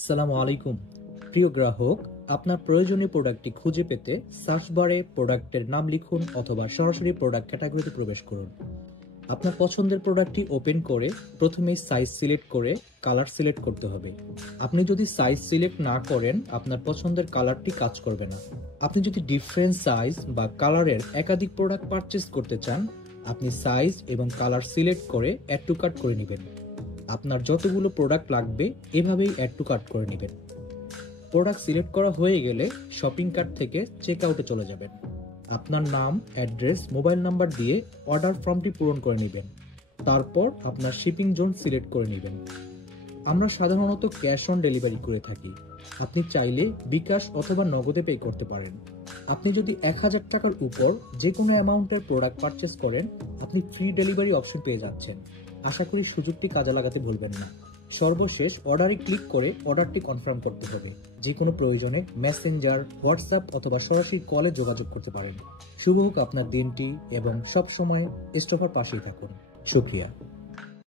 আসসালামু আলাইকুম প্রিয় গ্রাহক, আপনার প্রয়োজনীয় প্রোডাক্টটি খুঁজে পেতে সার্চ বারে প্রোডাক্টের নাম লিখুন অথবা সরাসরি প্রোডাক্ট ক্যাটাগরিতে প্রবেশ করুন। আপনার পছন্দের প্রোডাক্টটি ওপেন করে প্রথমেই সাইজ সিলেক্ট করে কালার সিলেক্ট করতে হবে। আপনি যদি সাইজ সিলেক্ট না করেন আপনার পছন্দের কালারটি কাজ করবে না। আপনি যদি ডিফারেন্ট সাইজ বা কালারের একাধিক প্রোডাক্ট পারচেজ করতে চান, আপনি সাইজ এবং কালার সিলেক্ট করে অ্যাড টু কার্ট করে নেবেন। আপনার যতগুলো প্রোডাক্ট লাগবে এভাবেই অ্যাড টু কার্ট করে নেবেন। প্রোডাক্ট সিলেক্ট করা হয়ে গেলে শপিং কার্ট থেকে চেক আউটে চলে যাবেন। আপনার নাম, অ্যাড্রেস, মোবাইল নাম্বার দিয়ে অর্ডার ফর্মটি পূরণ করে নেবেন। তারপর আপনার শিপিং জোন সিলেক্ট করে নেবেন। আমরা সাধারণত ক্যাশ অন ডেলিভারি করে থাকি। আপনি চাইলে বিকাশ অথবা নগদে পে করতে পারেন। আপনি যদি 1000 টাকার উপর যে কোনো অ্যামাউন্টের প্রোডাক্ট পারচেস করেন, আপনি ফ্রি ডেলিভারি অপশন পেয়ে যাচ্ছেন। আশা করি সুযোগটি কাজে লাগাতে ভুলবেন না। সর্বশেষ অর্ডারে ক্লিক করে অর্ডারটি কনফার্ম করতে হবে। যে কোনো প্রয়োজনে মেসেঞ্জার, হোয়াটসঅ্যাপ অথবা সরাসরি কলে যোগাযোগ করতে পারেন। শুভ হোক আপনার দিনটি এবং সব সময় স্টোফার পাশেই থাকুন। শুকরিয়া।